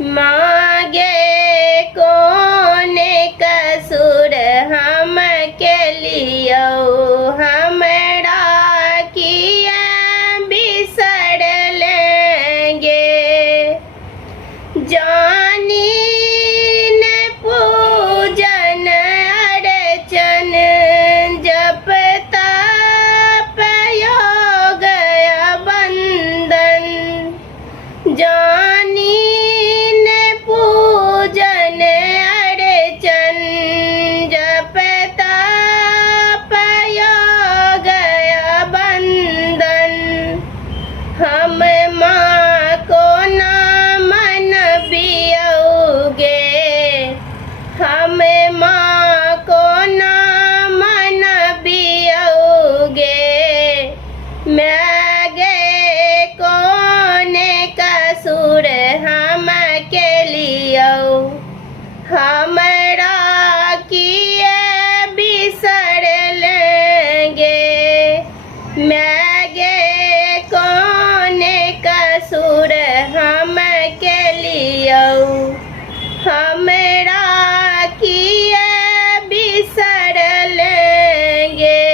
मागे कोने कसूर हम के लियो हमरा किया बिसर लेंगे। जानी न पूजन अर्चन जप तप योग बंदन। जानी न पूजन अर्चन जप तप योग बंदन। हम माँ को ना मन बियोगे, हम माँ को ना मन बियोगे। मैगे कोने कसूर हम के लियो हमरा किए बिसर लेंगे। मैगे कोने कसूर हम के लियो हमरा किए बिसर लेंगे।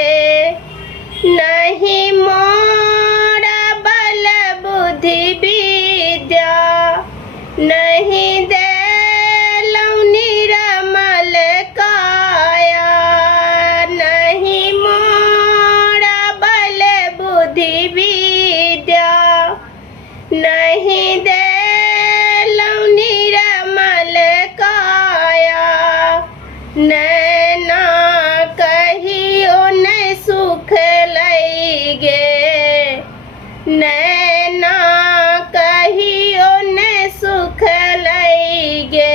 नहीं मोरा बल बुद्धि विद्या नहीं देलौं निरमल काया। नहीं मोरा बल बुद्धि विद्या नहीं देलौं निरमल काया। नैना कहियो न सुख लैगे, नैना कहियो न सुख लैगे।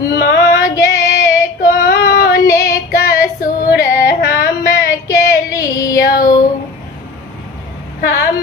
मागे कोने कसूर हम के लियो हम